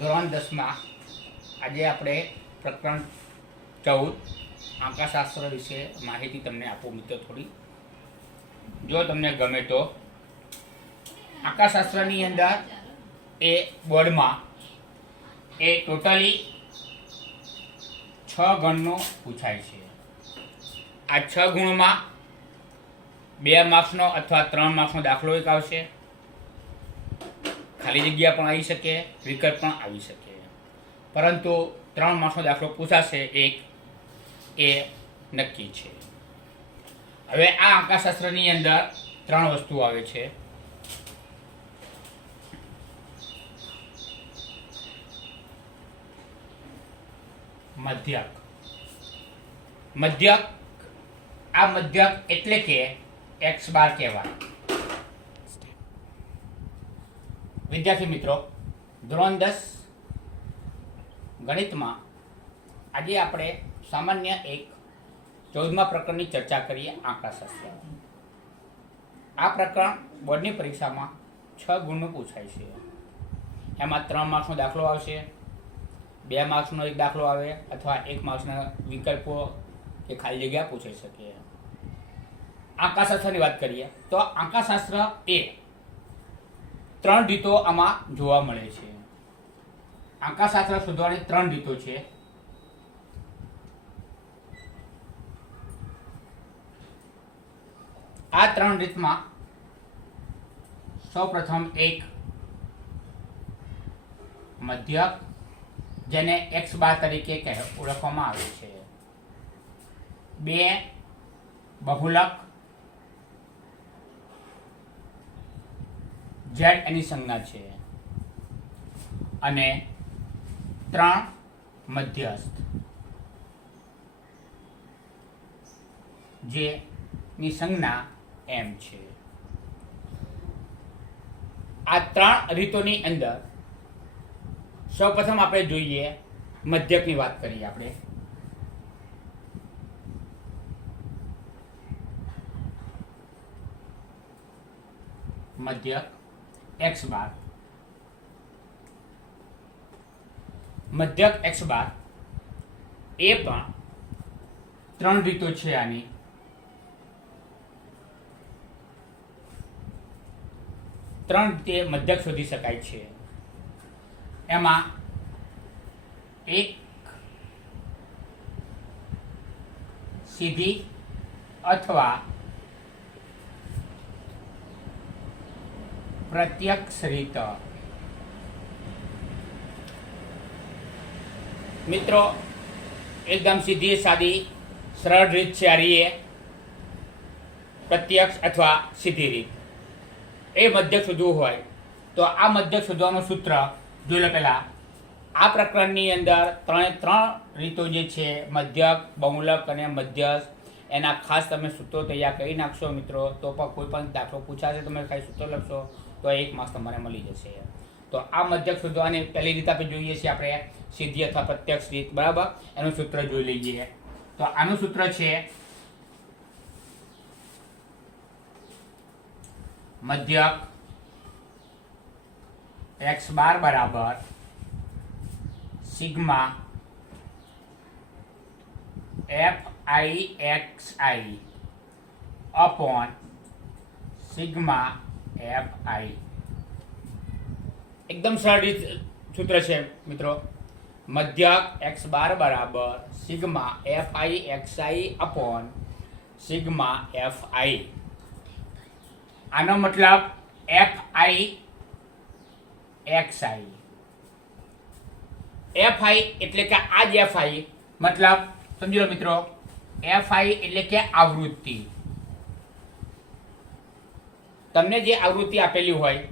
ધોરણ 10માં આજે આપણે પ્રકરણ 14 આંકડાશાસ્ત્ર વિશે માહિતી તમને આપું મિત્રો થોડી. જો તમને ગમે તો આંકડાશાસ્ત્રની અંદર એ બોર્ડમાં એ ટોટલી 6 ગણનું પૂછાય છે. આ 6 ગુણમાં 2 માર્ક્સનો અથવા 3 માર્ક્સનો દાખલો એક આવશે. ખાલી જગ્યા પણ આવી શકે, વિકલ્પ પણ આવી શકે, પરંતુ 3 માર્ક્સનો દાખલો પૂછાશે એક એ નક્કી છે. હવે આ આંકડાશાસ્ત્રની અંદર 3 વસ્તુ આવે છે. મધ્યક. મધ્યક, આ મધ્યક એટલે કે x બાર કહેવાય. વિદ્યાર્થી મિત્રો, ધોરણ 10 ગણિતમાં આજે આપણે સામાન્ય એક 14મા પ્રકરણની ચર્ચા કરીએ, આંકડાશાસ્ત્ર. આ પ્રકરણ બોર્ડની પરીક્ષામાં 6 ગુણનું પૂછાય છે. એમાં 3 માર્ક્સનો દાખલો આવશે, 2 માર્ક્સનો એક દાખલો આવે અથવા 1 માર્ક્સના વિકલ્પો કે ખાલી જગ્યા પૂછાઈ શકે. આંકડાશાસ્ત્રની વાત કરીએ તો આંકડાશાસ્ત્ર એ 3 રીતો આમાં જોવા મળે છે. આંકડાશાસ્ત્ર શોધવાની 3 રીતો છે. આ 3 રીતમાં સૌપ્રથમ એક મધ્યક, જેને x બાર તરીકે ઓળખવામાં આવે છે. 2 બહુલક, z એની સંજ્ઞા છે. અને 3 મધ્યસ્થ, જેની સંજ્ઞા m છે. આ 3 રીતોની અંદર સૌપ્રથમ આપણે જોઈએ મધ્યકની વાત કરીએ. આપણે મધ્યક x બાર. મધ્યક x બાર એ પણ 3 રીતો છે. આની 3 રીતે મધ્યક શોધી શકાય છે. એમાં એક સીધી અથવા પ્રત્યક્ષ રીત. મિત્રો, એકદમ સીધી સાદી સરળ રીત છે આ રીએ, પ્રત્યક્ષ અથવા સીધી રીત. એ મધ્યક શોધવું હોય તો આ મધ્યક શોધવાનું સૂત્ર જોઈ લો. પહેલા આ પ્રકરણની અંદર 3 રીતો જે છે, મધ્યક, બહુલક અને મધ્યસ્થ, એના ખાસ તમે સૂત્રો તૈયાર કરી નાખશો મિત્રો, તો પણ કોઈ પણ દાખલો પૂછાશે તમે ખાલી સૂત્ર લખશો તો 1 માર્ક્સ તમારે મળી જશે. તો આ મધ્યક શોધવાની પહેલી રીત આપણે જોઈએ છીએ, આપણે સીધી અથવા પ્રત્યક્ષ રીત. બરાબર, એનું સૂત્ર જોઈ લઈએ. તો આનું સૂત્ર છે મધ્યક x બાર બરાબર sigma FIXI upon sigma FI. એકદમ સરળ રીત સૂત્ર છે મિત્રો. મધ્યક x બાર બરાબર sigma FIXI upon sigma FI. આનો મતલબ FIXI. FI એટલે કે આ જ FI, મતલબ સમજી લો મિત્રો, FI એટલે કે આવૃત્તિ. તમને જે આવૃત્તિ આપેલી હોય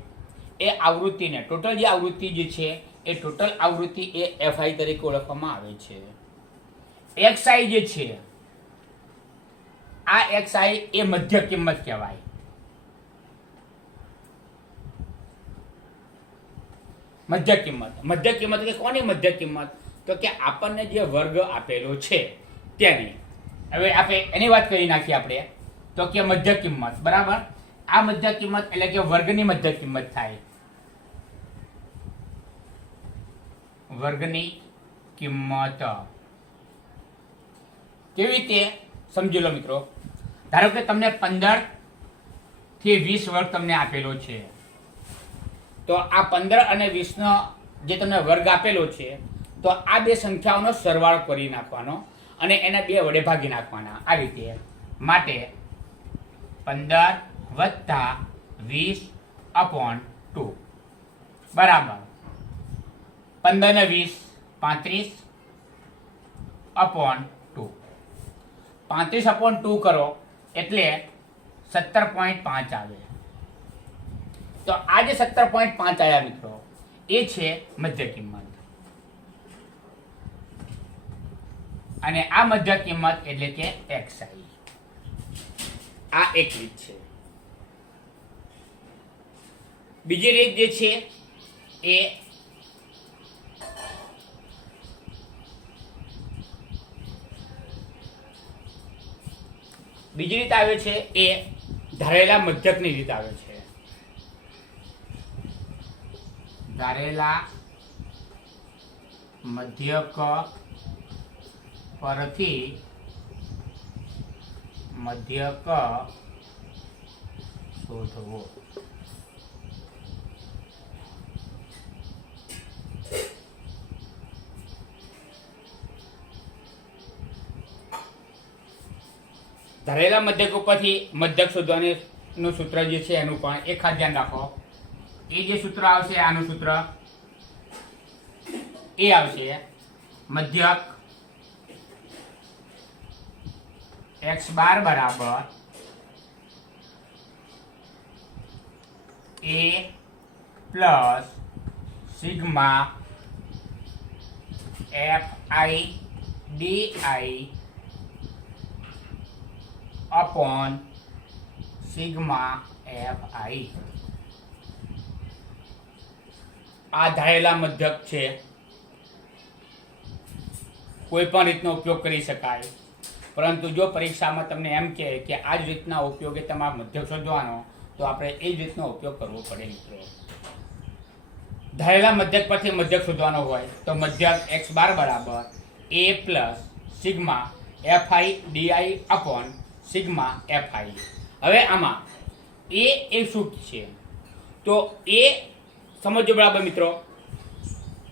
એ આવૃત્તિને, ટોટલ જે આવૃત્તિ જે છે એ ટોટલ આવૃત્તિ એ FI તરીકે ઓળખવામાં આવે છે. XI જે છે, આ XI એ મધ્ય કિંમત કહેવાય. મધ્ય કિંમત. મધ્ય કિંમત એટલે કોની મધ્ય કિંમત? તો કે આપણને જે વર્ગ આપેલો છે તેની. હવે આપણે એની વાત કરી નાખીએ આપણે, તો કે મધ્ય કિંમત. બરાબર, આ મધ્ય કિંમત એટલે કે વર્ગની મધ્ય કિંમત થાય. વર્ગની કિંમત. કેવી રીતે સમજી લો મિત્રો. ધારો કે તમને 15 થી 20 વર્ગ તમને આપેલો છે, તો આ 15 અને 20 નો જે તમને વર્ગ આપેલો છે, તો આ બે સંખ્યાઓનો સરવાળો કરી નાખવાનો અને એને 2 વડે ભાગી નાખવાના. આ રીતે માટે 15 વત્તા 20/2 બરાબર 15 ને 20 35/2. 35/2 કરો એટલે 17.5 આવે. તો આ જે 17.5 આવ્યા મિત્રો, એ છે મધ્ય કિંમત. અને આ મધ્ય કિંમત એટલે કે xi. આ એક રીત છે. બીજી રીત જે છે એ બીજી રીત આવે છે એ ધારેલા મધ્યકની રીત આવે છે. ધારેલા મધ્યક પરથી મધ્યક શોધવો. ધારેલા મધ્યક ઉપરથી મધ્યક શોધવાનું સૂત્ર જે છે એનું પણ એક ખાસ ધ્યાન રાખો. એ જે સૂત્ર આવશે, આનું સૂત્ર એ આવશે મધ્યક x બાર બરાબર a plus sigma fi di upon sigma fi. આ ધારેલા મધ્યક છે, કોઈ પણ રીતનો ઉપયોગ કરી શકાય. પરંતુ જો પરીક્ષામાં તમને એમ કહે કે આ જ રીતના ઉપયોગે તમારે મધ્યક શોધવાનો, તો આપણે એ જ રીતનો ઉપયોગ કરવો પડે મિત્રો. ધારેલા મધ્યક પરથી મધ્યક શોધવાનો હોય તો મધ્યક x બાર બરાબર a plus sigma fi di upon sigma fi. હવે આમાં એ શું છે, તો એ સમજો બરાબર મિત્રો.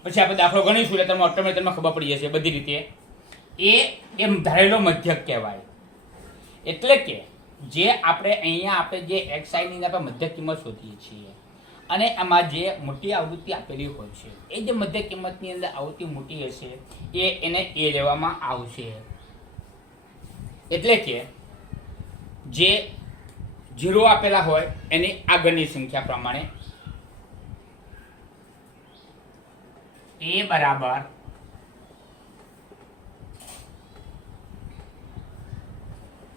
પછી આપણે દાખલો ગણીશું એટલે તમને ઓટોમેટિકમાં ખબર પડી જશે બધી રીતે. એમ ધારેલો મધ્યક કહેવાય. એટલે કે જે આપણે અહીંયા આપણે જે xi ની આપણે મધ્યક કિંમત શોધીએ છીએ, અને આમાં જે મોટી આવૃત્તિ આપેલી હોય છે, એ જે મધ્યક કિંમતની અંદર આવૃત્તિ મોટી હશે એને એ લેવામાં આવશે. એટલે કે જે 0 આપેલા હોય એની આગળની સંખ્યા પ્રમાણે a બરાબર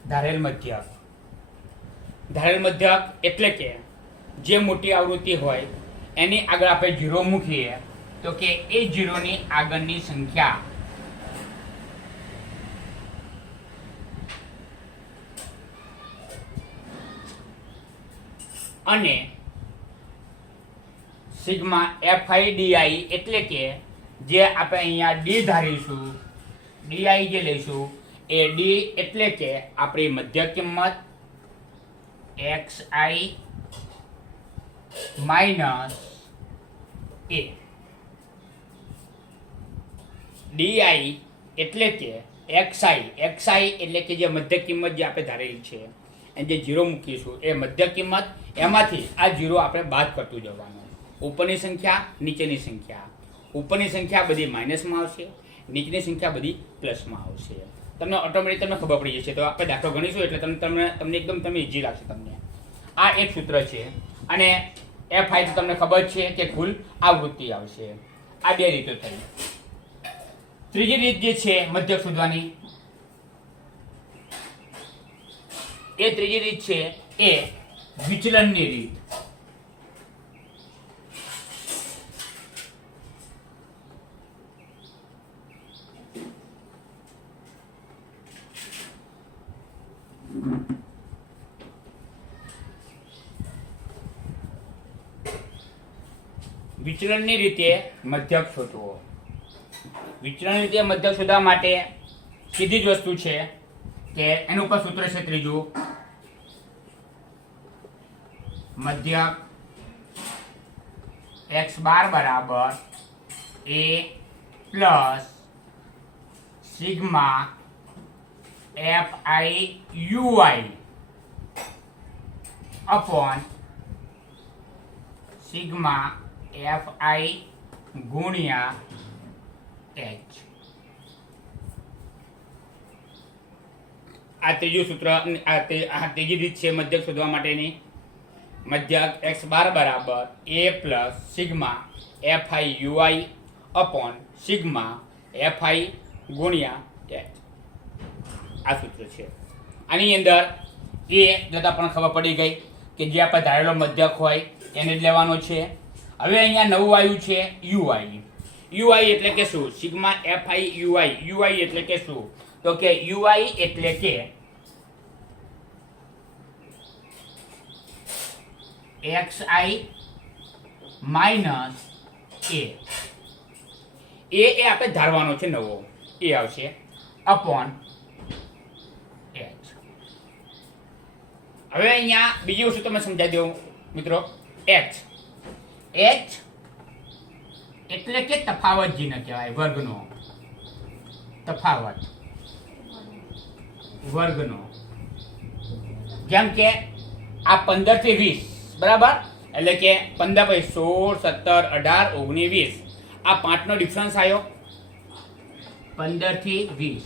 ધારેલ મધ્યક. ધારેલ મધ્યક એટલે કે જે મોટી આવૃત્તિ હોય એની આગળ આપણે 0 મૂકીએ તો કે એ 0 ની આગળની સંખ્યા અને સિગ્મા fi di એટલે કે જે આપણે અહીંયા d ધારીશું, di જે લઈશું એ d એટલે કે આપણી મધ્યક કિંમત xi માઇનસ a. di એટલે કે xi એટલે કે જે મધ્યક કિંમત જે આપણે ધારેલી છે એને જે 0 મૂકીશું એ મધ્યક કિંમત, એમાંથી આ 0 આપણે બાદ કરતું જવાનું. ઉપરની સંખ્યા, નીચેની સંખ્યા. ઉપરની સંખ્યા બધી માઇનસમાં આવશે, નીચેની સંખ્યા બધી પ્લસમાં આવશે. તમને ઓટોમેટિક તમને ખબર પડી જશે. તો આપણે દાખલો ગણીશું એટલે તમને એકદમ ઇઝી લાગશે તમને. આ એક સૂત્ર છે. અને fi તો તમને ખબર છે કે કુલ આવૃત્તિ આવશે. આ બે રીતો થઈ. ત્રીજી રીત જે છે મધ્યક શોધવાની, એ ત્રીજી રીત છે એ વિચલનની રીત. વિચલનની રીતે મધ્યક શોધવો. વિચલનની રીતે મધ્યક શોધવા માટે સીધી જ વસ્તુ છે કે એનું પણ સૂત્ર છે ત્રીજું, મધ્યક x બાર બરાબર a plus sigma fi ui upon sigma fi गुणिया h। આ ત્રીજું સૂત્ર, આ ત્રીજી રીત છે મધ્યક શોધવા માટેની। મધ્યક x બાર બરાબર a plus sigma fi ui upon sigma fi ગુણ્યા h, આ સૂત્ર છે। આની અંદર એ જતા પણ ખબર પડી ગઈ કે જે આપણે ધારેલો મધ્યક હોય એને જ લેવાનો છે। હવે અહીંયા નવું આવ્યું છે ui। ui એટલે કે શું? Sigma fi ui। ui એટલે કે શું? તો કે ui એટલે કે xi માઇનસ a। એ આપણે ધારવાનો છે નવો, એ આવશે અપોન h। હવે અહીંયા બીજી વસ્તુ તમે સમજાવી દઉં મિત્રો, h એટલે કે તફાવત ચિહ્ન કહેવાય, વર્ગનો તફાવત, વર્ગનો। જેમ કે આ 15 થી 20 બરાબર, એટલે કે 15 પછી 16 17 18 19 20, આ 5 નો ડિફરન્સ આવ્યો 15 થી 20,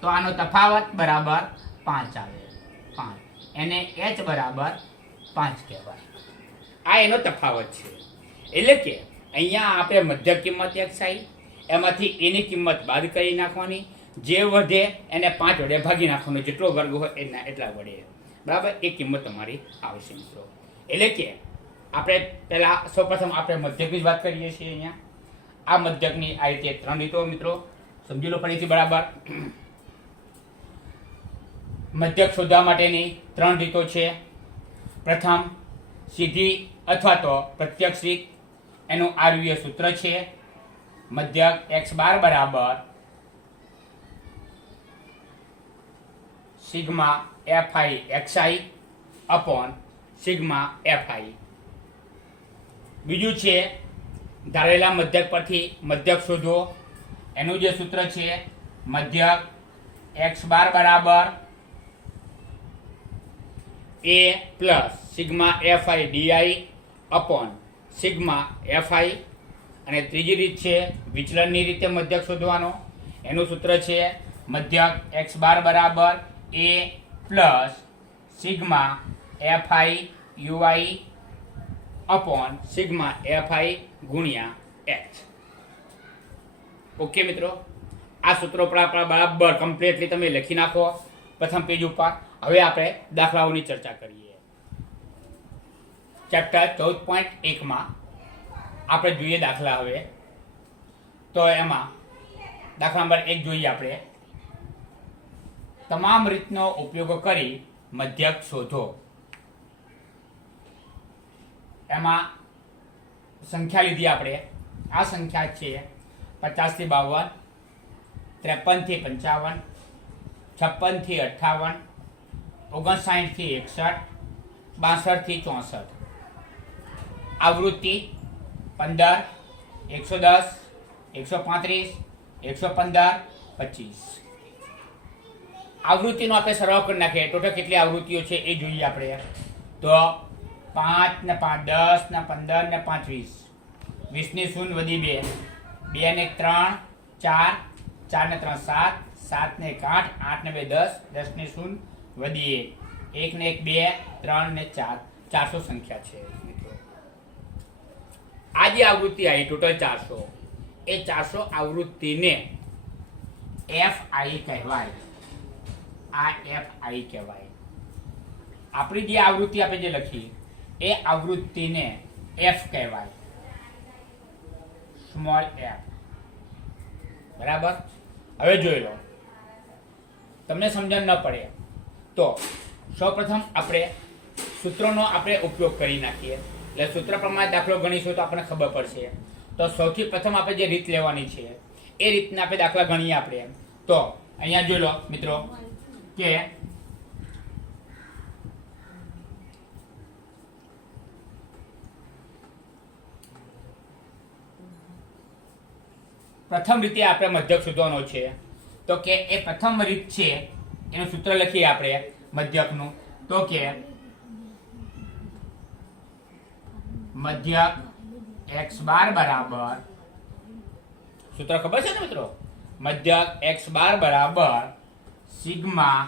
તો આનો તફાવત બરાબર 5 આવે, 5, એને h બરાબર 5 કહેવાય। આ એનો તફાવત છે। એટલે કે અહીંયા આપણે મધ્યક કિંમત xi, એમાંથી એની કિંમત બાદ કરી નાખવાની, જે વધે એને 5 વડે ભાગી નાખવાનો, જેટલો વર્ગ હોય એના એટલા વડે, બરાબર, એ કિંમત તમારી આવશે મિત્રો। એટલે કે આપણે પહેલા સૌપ્રથમ આપણે મધ્યકની જ વાત કરીએ છીએ। અહીંયા આ મધ્યકની આ રીતે 3 રીતો મિત્રો સમજી લો ફરીથી બરાબર। મધ્યક શોધવા માટેની 3 રીતો છે। પ્રથમ સીધી અથવા તો પ્રત્યક્ષ રીત, એનું આરવીય સૂત્ર છે, મધ્યક x બાર બરાબર sigma fi xi upon sigma fi। બીજું છે ધારેલા મધ્યક પરથી મધ્યક શોધો, એનું જે સૂત્ર છે મધ્યક x બાર બરાબર a plus sigma fi di upon sigma fi। અને ત્રીજી રીત છે વિચલનની રીતે મધ્યક શોધવાનો, એનું સૂત્ર છે મધ્યક x બાર બરાબર a plus sigma fi ui upon sigma fi ગુણ્યા h। ઓકે મિત્રો, આ સૂત્રો પર આપણા બરાબર કમ્પ્લીટલી તમે લખી નાખો પ્રથમ પેજ ઉપર। હવે આપણે દાખલાઓની ચર્ચા કરીએ। ચેપ્ટર 14.1 માં આપણે જોઈએ દાખલા। હવે તો એમાં દાખલા નંબર 1 જોઈએ આપણે, તમામ રીતનો ઉપયોગ કરી મધ્યક શોધો। એમાં સંખ્યા લીધી આપણે, આ સંખ્યા છે 50 થી 52, 53 થી 55, 56 થી 58, 59 થી 61, 62 થી 64। આવૃત્તિ 15, 110, 135, 115, 25। આવૃત્તિનો આપણે સરવાળો કરી નાખીએ, ટોટલ કેટલી આવૃત્તિઓ છે એ જોઈએ આપણે। તો 5 ને 5 10 ને 15 ને 5 20, 20 ની 0 વધી 2, 2 ને 3 4, 4 ને 3 7, 7 ને 1 8, 8 ને 2 10, 10 ને 0 વધી 1, 1 ને 1 2, 3 ને 4, 400 સંખ્યા છે મિત્રો। આ જે આવૃત્તિ આવી ટોટલ 400, એ 400 આવૃત્તિને fi કહેવાય। આ fi કહેવાય। આપણી જે આવૃત્તિ આપણે જે લખી એ આવૃત્તિને f કહેવાય, સ્મોલ f, બરાબર। હવે જોઈ લો, તમને સમજણ ન પડે તો સૌપ્રથમ આપણે સૂત્રનો આપણે ઉપયોગ કરી નાખીએ, એટલે સૂત્ર પ્રમાણે દાખલો ગણીશું તો આપણને ખબર પડશે। તો સૌથી પ્રથમ આપણે જે રીત લેવાની છે એ રીતના આપણે દાખલા ગણીએ આપણે. તો અહીંયા જોઈ લો મિત્રો કે પ્રથમ રીતે આપણે મધ્યક શોધવાનો છે. તો કે એ પ્રથમ રીત છે એનું સૂત્ર લખીએ આપણે મધ્યકનું. તો કે મધ્યક x બાર બરાબર, સૂત્ર ખબર છે ને મિત્રો, મધ્યક x બાર બરાબર sigma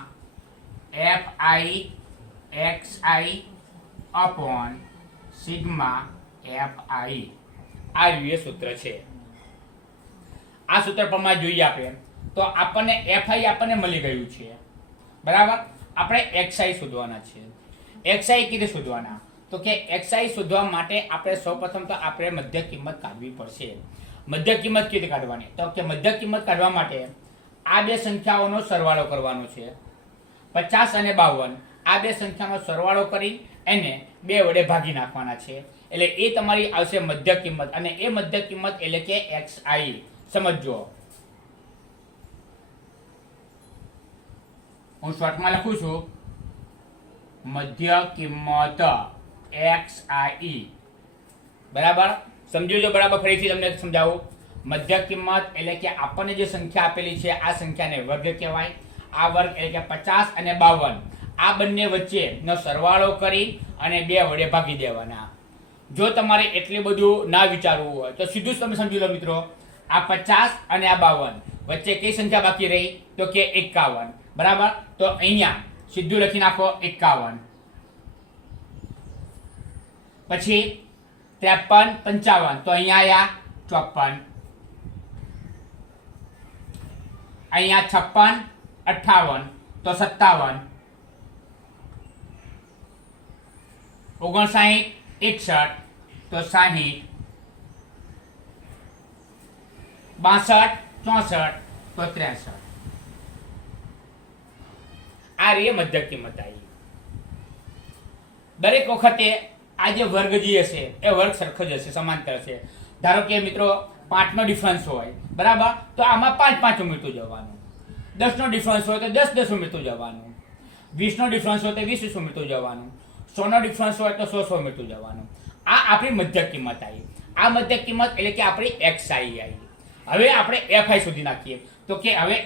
fi xi upon sigma fi. આ રીતે સૂત્ર છે. આ સૂત્ર પ્રમાણે જોઈએ આપણે તો આપણને fi આપણને મળી ગયું છે, બરાબર. આપણે xi શોધવાના છે. xi કેવી રીતે શોધવાના? તો કે xi શોધવા માટે આપણે સૌપ્રથમ તો આપણે મધ્ય કિંમત કાઢવી પડશે. મધ્ય કિંમત કેવી રીતે કાઢવાની? તો કે મધ્ય કિંમત કાઢવા માટે આ બે સંખ્યાઓનો સરવાળો કરવાનો છે. 50 અને 52 આ બે સંખ્યાનો સરવાળો કરી એને 2 વડે ભાગી નાખવાના છે. એટલે એ તમારી આવશે મધ્ય કિંમત, અને એ મધ્ય કિંમત એટલે કે xi. સમજો, હું શોર્ટમાં લખું છું મધ્ય કિંમત xi. બરાબર, સમજી લો. બરાબર, ફરીથી તમને સમજાવું. મધ્ય કિંમત એટલે કે આપણને જે સંખ્યા આપેલી છે આ સંખ્યાને વર્ગ કહેવાય. આ વર્ગ એટલે કે 50 અને 52 આ બંને વચ્ચેનો સરવાળો કરી અને 2 વડે ભાગી દેવાના. જો તમારે એટલું બધું ના વિચારવું હોય તો સીધું જ તમે સમજી લો મિત્રો, આ 50 અને આ 52 વચ્ચે કઈ સંખ્યા બાકી રહી? તો કે 51. બરાબર, તો અહીંયા સીધું લખી નાખો 51. પછી 53 55 તો અહીંયા આયા 54. અહીંયા 56 58 તો 57. 59 61 તો 60. 62 64 તો 63. આ રે મધ્ય કિંમત આવી. દરેક વખતે આ જે વર્ગ જે હશે એ વર્ગ સરખો જ હશે, સમાંતર છે. ધારો કે મિત્રો 5 નો ડિફરન્સ હોય, બરાબર, તો આમાં 5 5 ઉમેરતું જવાનું. 10 નો ડિફરન્સ હોય તો 10 10 ઉમેરતું જવાનું. 20 નો ડિફરન્સ હોય તો 20 20 ઉમેરતું જવાનું. 100 નો ડિફરન્સ હોય તો 100 100 ઉમેરતું જવાનું. આ આપણી મધ્ય કિંમત આવી. આ મધ્ય કિંમત એટલે કે આપણી xi આવી. હવે આપણે fi શોધી નાખીએ. તો કે હવે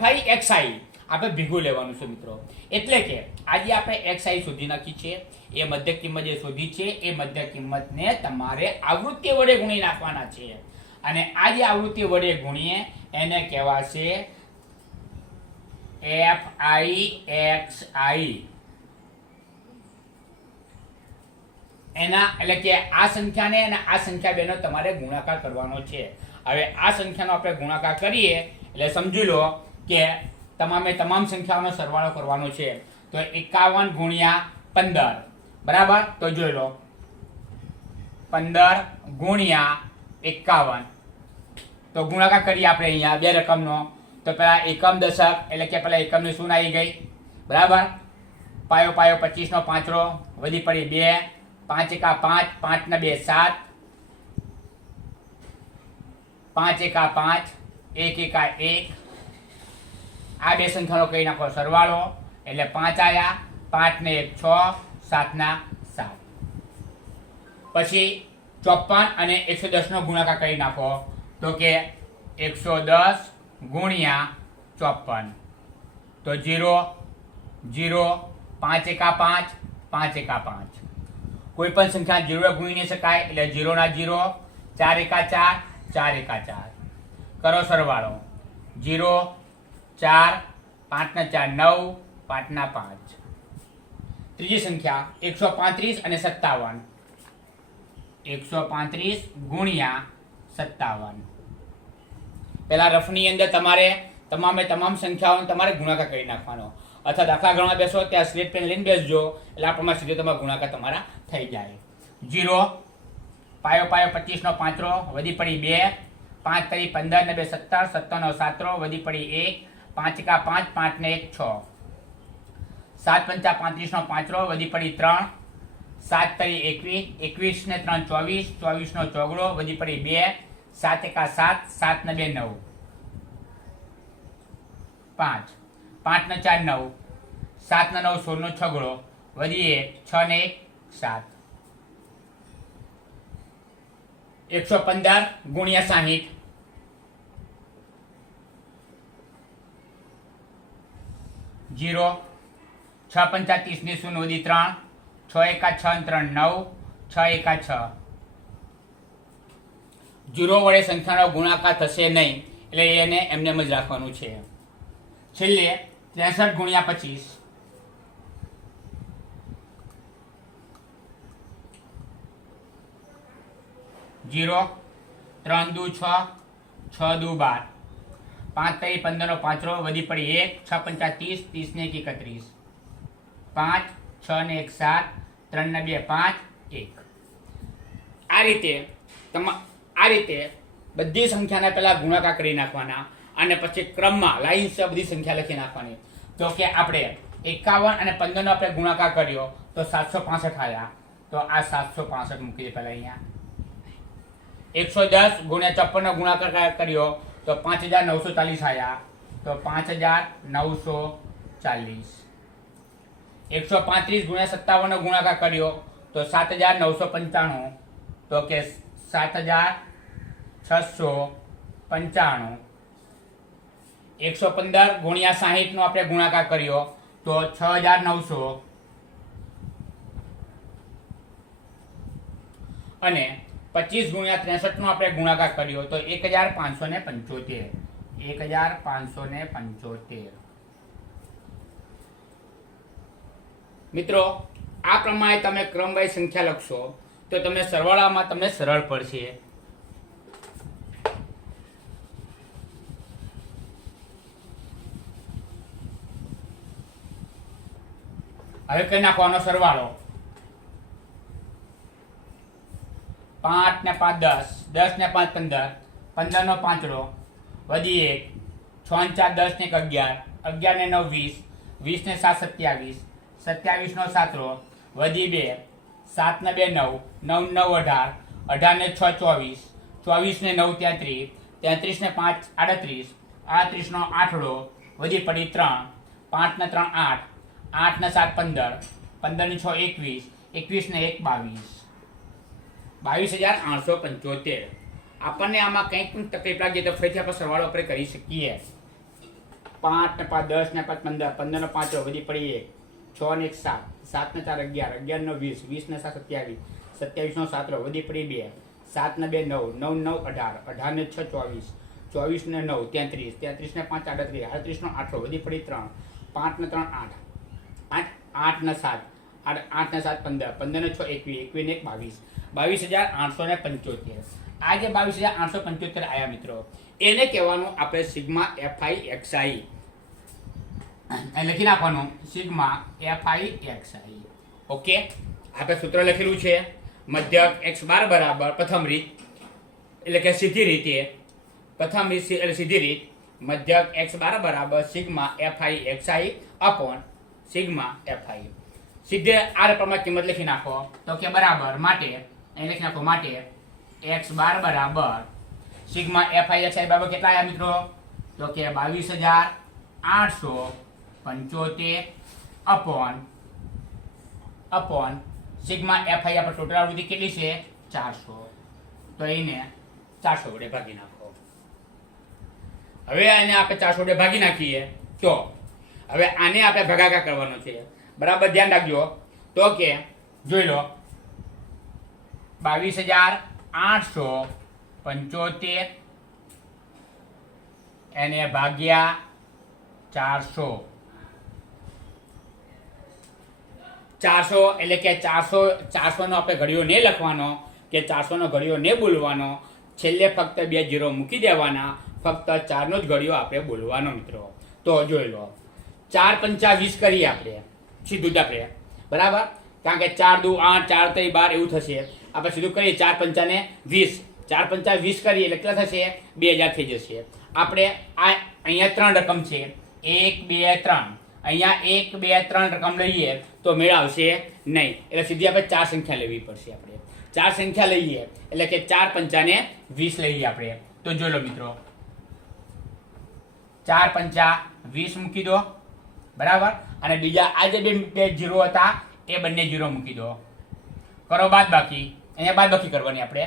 fi xi આપણે ભેગું લેવાનું છે મિત્રો. એટલે કે આજે આપણે xi શોધી નાખી છે. એ મધ્ય કિંમત જે શોધી છે એ મધ્ય કિંમતને તમારે આવૃત્તિ વડે ગુણી નાખવાના છે. અને આ જે આવૃત્તિ વડે ગુણીએ એને કહેવાશે fi xi. એના એટલે કે આ સંખ્યાને અને આ સંખ્યા બેનો તમારે ગુણાકાર કરવાનો છે. હવે આ સંખ્યાનો આપણે ગુણાકાર કરીએ એટલે સમજી લો કે તમામ સંખ્યાઓનો સરવાળો કરવાનો છે. તો 51 ગુણ્યા 15, બરાબર. તો જોઈ લો 15 ગુણ્યા 51. તો ગુણાકાર કરીએ આપણે અહીંયા બે રકમનો. તો પેલા એકમ દશક એટલે કે પેલા એકમની શૂન્ય આવી ગઈ, બરાબર. પાયો 25 નો પાંચરો વધી પડી 2, 5 એકા 5, 5 ને 2 7, 5 એકા 5, 1 એકા 1. આ બે સંખ્યાનો કહી નાખો સરવાળો એટલે 5 આયા, 5 ને 1 6, 7 ના 7. પછી 54 અને 110 નો ગુણાકાર કરી નાખો. તો કે 110 ગુણ્યા 54. તો 0 0, 5 એકા 5, 5 એકા 5. કોઈ પણ સંખ્યા 0 ગુણી નહીં શકાય એટલે 0 ના 0, 4 એકા 4, 4 એકા 4. કરો સરવાળો 0 4, 5 ના 4 9, 5 ના 5. ત્રીજી સંખ્યા 135 અને 57. 135 ગુણ્યા 57. પેલા રફની અંદર તમારે તમામ સંખ્યાઓને તમારે ગુણાકાર કરી નાખવાનો. અથવા દાખલા ગણવા બેસો ત્યાં સ્લેટ પેન લઈને બેસજો એટલે આ પ્રમાણે સીધો તમારા ગુણાકાર તમારા થઈ જાય. 0 પાયો 25 નો પાંચરો વધી પડી 2, 5 તરી 15 ને 2 17, 17 નો સાતરો વધી પડી 1, 5 એકા 5, 5 ને 1 6, 7 પંચા 35 નો પાંચરો વધી પડી 3, 7 તરી 21, 21 ને 3 24, 24 નો ચોગડો વધી પડી 2, 7 એકા 7, 7 ને 2 9, 5, 5 ને 4 9, 7 ને 9 16 નો છગડો, વધી 1, 6 ને 1 7, 115 ગુણ્યા 60, 0, 6 પંચા 30 ની 0 વધી 3, 6 એકા 6 ને 3 9, 6 એકા 6, 0 વડે સંખ્યાનો ગુણાકાર થશે નહીં એટલે એને એમને જ રાખવાનું છે. છેલ્લે 63 ગુણ્યા 25, 0, 3 દુ 6, 6 દુ 12, 5 3 15 નો 5 વધી પડી 1, 6 પંચા 30, 30 ને 1 31, 5, 6 ને 1 7, 3 ને 2 5, 1. આ રીતે બધી સંખ્યાના પહેલા ગુણાકાર કરી નાખવાના અને પછી ક્રમમાં લાઈન સે બધી સંખ્યા લખી નાખવાની. તો કે આપણે 51 અને 15 નો આપણે ગુણાકાર કર્યો તો 765 આવ્યા. તો આ 765 મૂકી દે પહેલા અહીંયા. 110 ગુણ્યા 54 નો ગુણાકાર કર્યો તો 5940 આવ્યા. તો 5940. 135 ગુણ્યા 57 નો ગુણાકાર કર્યો તો 7995. તો કે 7695. 115 ગુણ્યા 60 નો આપણે ગુણાકાર કર્યો તો 6900. અને 25 ગુણ્યા 63 નો આપણે ગુણાકાર કર્યો તો 1575. 1575. મિત્રો, આ પ્રમાણે તમે ક્રમવાઇઝ સંખ્યા લખશો તો તમને સરવાળામાં તમને સરળ પડશે. હવે કરી નાખવાનો સરવાળો. 5 ને 5 10, 10 ને 5 15, 15 નો 5 વધી 1, 6 ને 4 10 ને 11, 11 ને 9 20, 20 ને 7 27, 27 નો 7 વધી 2, 7 ને 2 9, 9 9 18, 18 ને 6 24, 24 ને 9 33, 33 ને 5 38, 38 નો 8 વધી પડી 3, 5 ને 3 8, 8 ને 7 15, 15 ને 6 21, 21 ને 1 22. 22875. આપણને આમાં કંઈક પણ તકલીફ લાગે તો ફરીથી આપણે સરવાળો આપણે કરી શકીએ. 5 ને 5 10 ને 5 15, 15 નો 5 વધી પડી 1, 6 ને 1 7, 7 ને 4 11, 11 નો 20, 20 ને 7 27, 27 નો 7 વધી પડી 2, 7 ને 2 9, 9 9 18, 18 ને 6 24, 24 ને 9 33, 33 ને 5 38, 38 નો 8 વધી પડી 3, 5 ને 3 8, 8 ને 7, 8 ને 7 15, 15 ને 6 21, 21 ને 1 22. 22875. આ જે 22875 આયા મિત્રો, એને કહેવાનું આપણે સિગ્મા એફઆઈ એક્સઆઈ. લખી નાખવાનું સિગ્મા એફઆઈ એક્સઆઈ. ઓકે, આપણે સૂત્ર લખેલું છે. મધ્યક x બાર બરાબર પ્રથમ રીત એટલે કે સીધી રીતે, પ્રથમ રીત એટલે સીધી રીત, મધ્યક x બાર બરાબર sigma FI XI upon sigma FI. સીધે આ પ્રમાણે કિંમત લખી નાખો. તો કે બરાબર માટે અહીં લખી નાખો માટે x બાર બરાબર સિગ્મા એફઆઈ એક્સઆઈ બરાબર કેટલા આવ્યા મિત્રો? તો કે 22875 અપોન સિગ્મા એફઆઈ આપણે ટોટલ આવૃત્તિ કેટલી છે? 400. તો એને 400 વડે ભાગી નાખો. હવે આને આપણે 400 વડે ભાગી નાખીએ તો હવે આને આપણે ભાગાકાર કરવાનો છે. બરાબર ધ્યાન રાખજો. તો કે જોઈ લો 22875 એને ભાગ્યા 400. 400 એટલે કે 400 નો આપણે ઘડીઓ ને લખવાનો કે 400 નો ઘડીઓ ને બોલવાનો. છેલ્લે ફક્ત 2 0 મૂકી દેવાના. ફક્ત 4 નો જ ઘડીઓ આપણે બોલવાનો મિત્રો. તો જોઈ લો 4 પંચા 20 કરીએ આપણે સીધું જ આપણે બરાબર, કારણ કે 4 દુ 8, 4 3 12 એવું થશે. આપણે સીધું કરીએ 4 પંચા ને 20, 4 પંચા 20 કરીએ એટલે કેટલા થશે? 2000 થઈ જશે. આપણે આ અહીંયા 3 રકમ છે 1 2 3, અહીંયા 1 2 3 રકમ લઈએ તો મેળ આવશે નહીં, એટલે સીધી આપણે 4 સંખ્યા લેવી પડશે આપણે. ચાર સંખ્યા લઈએ એટલે કે 4 પંચાને 20 લઈએ આપણે. તો જો લો મિત્રો, 4 પંચા 20 મૂકી દો, બરાબર. અને બીજા આ જે બે 0 હતા એ બંને 0 મૂકી દો. કરો બાદબાકી. અહીંયા બાદબાકી કરવાની આપણે.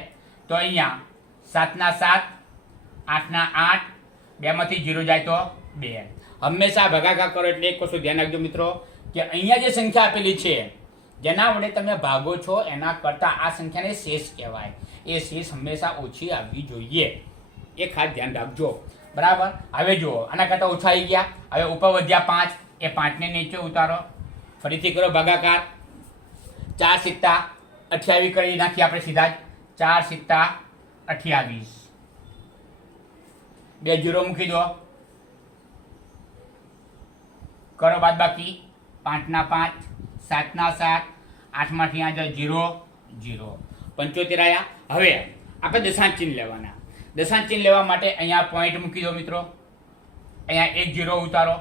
તો અહીંયા 7 ના 7, 8 ના 8, 2 માંથી 0 જાય તો 2. હંમેશા ભાગાકાર કરો એટલે એક વસ્તુ ધ્યાન રાખજો મિત્રો કે અહીંયા જે સંખ્યા આપેલી છે જેના વડે તમે ભાગો છો એના કરતાં આ સંખ્યાને શેષ કહેવાય. એ શેષ હંમેશા ઓછી આવવી જોઈએ, એ ખાસ ધ્યાન રાખજો, બરાબર. હવે જુઓ, આના કરતાં ઓછા આવી ગયા. હવે ઉપર વધ્યા 5, એ 5ને નીચે ઉતારો. ફરીથી કરો ભાગાકાર. 4 સિત્તા 28 કરી નાખીએ આપણે સીધા જ. 4 સિત્તા 28, 2 0 મૂકી દો. કરો બાદબાકી. 5 ના 5, 7 ના 7, 8 માંથી 0 0, 75 આયા. હવે આપણે દશાંશ ચિહ્ન લેવાના. દશાંશ ચિહ્ન લેવા માટે અહીંયા પોઈન્ટ મૂકી દો મિત્રો. અહીંયા 1 0 ઉતારો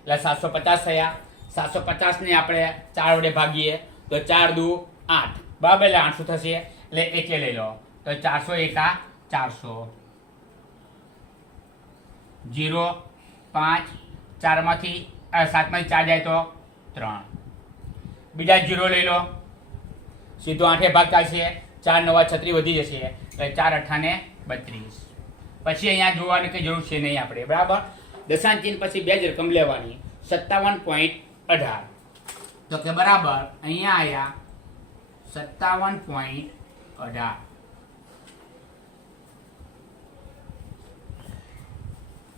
એટલે 750 થયા. 750 ને આપણે 4 વડે ભાગીએ તો 4 દુ 8, બરાબર. એટલે 800 થશે એટલે એકે લઈ લો તો 400 એકા 400, 0 5, 4 માંથી 7 માંથી 4 જાય તો 3. બીજા 0 લઈ લો, સીધો 8 ભાગ ચાલશે. 4 9 36 વધી જશે એટલે 4 8 ને 32. પછી અહીંયા જોવાની કંઈ જરૂર છે નહીં આપણે, બરાબર. દશાંશ ચિહ્ન પછી બે જ રકમ લેવાની. 57.18 તો કે બરાબર અહીંયા આયા 57.18.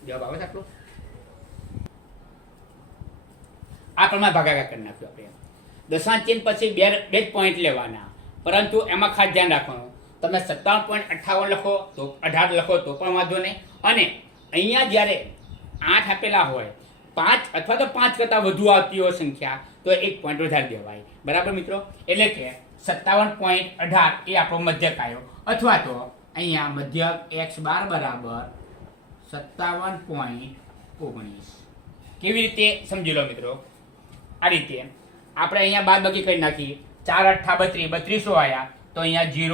જવાબ આવે આટલો. આ પ્રમાણે ભાગાકાર કરી નાખ્યો આપણે. દશાંશ ચિહ્ન પછી બે જ પોઈન્ટ લેવાના, પરંતુ એમાં ખાસ ધ્યાન રાખવાનું. તમે 57.58 લખો તો 18 લખો તો પણ વાંધો નહીં. અને અહીંયા જ્યારે 8 આપેલા હોય, 5 અથવા તો 5 કરતાં વધુ આવતી હોય સંખ્યા તો 1 પોઈન્ટ વધારી દેવાય, બરાબર મિત્રો. એટલે કે 57.18 એ આપણો મધ્યક આવ્યો. અથવા તો અહીંયા મધ્યક x બાર બરાબર 57.19. કેવી રીતે સમજી લો મિત્રો? આ રીતે આપણે અહીંયા બાદબાકી કરી નાખી. 4 8 32, 32 આવ્યા તો અહીંયા 0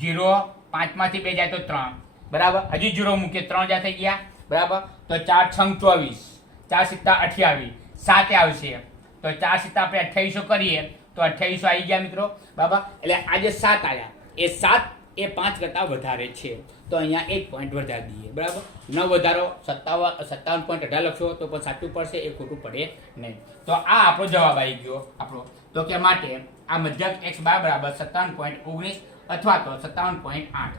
0, 5 માંથી 2 જાય તો 3, બરાબર. હજી 0 મૂકીએ 3 જ્યાં થઈ ગયા, બરાબર. તો 4 6 24, 4 સિત્તા 28, 7 આવશે તો 4 સિત્તા આપણે 2800 કરીએ તો 2800 આવી ગયા મિત્રો, બરાબર. એટલે આ જે 7 આવ્યા એ 7 એ 5 કરતાં વધારે છે તો અહીંયા 1 પોઈન્ટ વધારી દઈએ, બરાબર. ન વધારો 57.18 લખશો તો પણ સાચું પડશે, એ ખોટું પડે નહીં. તો આ આપણો જવાબ આવી ગયો આપણો. તો કે માટે આ મધ્યક x બાર બરાબર 57.19 અથવા તો 57.8.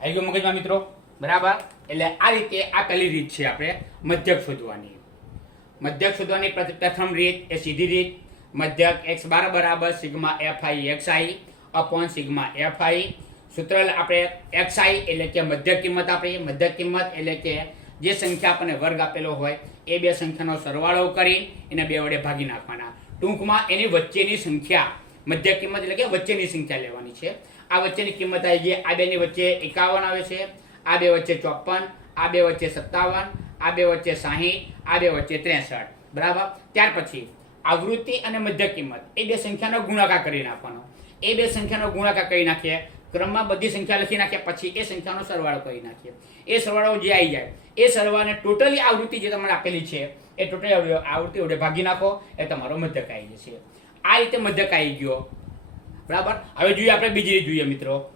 આવી ગયો મગજમાં મિત્રો, બરાબર. એટલે આ રીતે આ પહેલી રીત છે આપણે મધ્યક શોધવાની. મધ્યક શોધવાની પ્રથમ રીત એ સીધી રીત. મધ્યક x બાર બરાબર sigma fi xi upon sigma fi. સૂત્ર આપણે xi એટલે કે મધ્યક કિંમત આપણી. મધ્યક કિંમત એટલે કે જે સંખ્યા આપણને વર્ગ આપેલો હોય એ બે સંખ્યાનો સરવાળો કરી એને 2 વડે ભાગી નાખવાના. ટૂંકમાં એની વચ્ચેની સંખ્યા મધ્યક કિંમત એટલે કે વચ્ચેની સંખ્યા લેવાની છે. આ વચ્ચેની કિંમત આવી ગઈ. આ બેની વચ્ચે 51 આવે છે, આ બે વચ્ચે 54, આ બે વચ્ચે 57, આ બે વચ્ચે 60, આ બે વચ્ચે 63, બરાબર. ત્યાર પછી આવૃત્તિ અને મધ્યક કિંમત એ બે સંખ્યાનો ગુણાકાર કરી નાખવાનો. એ બે સંખ્યાનો ગુણાકાર કરી નાખીએ, ક્રમમાં બધી સંખ્યા લખી નાખીએ, પછી એ સંખ્યાનો સરવાળો કરી નાખીએ. એ સરવાળો જે આવી જાય એ સરવાળાને ટોટલી આવૃત્તિ જે તમને આપેલી છે એ ટોટલી આવૃત્તિ વડે ભાગી નાખો એ તમારો મધ્યક આવી જશે. આ રીતે મધ્યક આવી ગયો, બરાબર. હવે જોઈએ આપણે બીજી રીત જોઈએ મિત્રો.